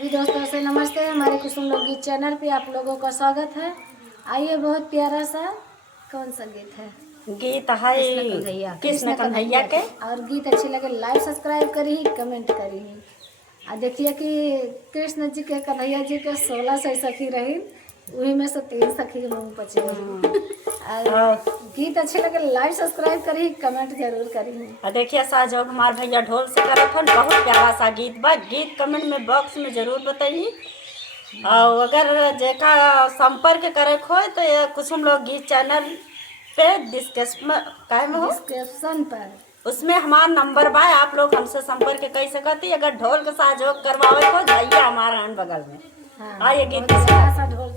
सभी दोस्तों से नमस्ते। हमारे कुसुम लोकगीत चैनल पे आप लोगों का स्वागत है। आइए, बहुत प्यारा सा कौन सा गीत है? गीत है कृष्ण कन्हैया के। और गीत अच्छे लगे लाइक सब्सक्राइब करी, कमेंट करी। और देखिए कि कृष्ण जी के कन्हैया जी के 16 सखी रही, वही में से 3 सखी मुँह पचे। और गीत अच्छे लगे लाइक सब्सक्राइब करी, कमेंट जरूर करी। देखिए सहयोग हमारे भैया ढोल से करत हन, बहुत प्यारा सा गीत बा। गीत कमेंट में बॉक्स में जरूर बताइए। और अगर जेका संपर्क करे हो तो ये कुसुम लोग गीत चैनल पे डिस्क्रिप्शन पर उसमें हमारा नंबर बा, आप लोग हमसे संपर्क कर सकती। अगर ढोल का सहयोग करवावे हो भैया हमारा बगल में। हाँ, आइए गीत बहुत प्यारा सा ढोल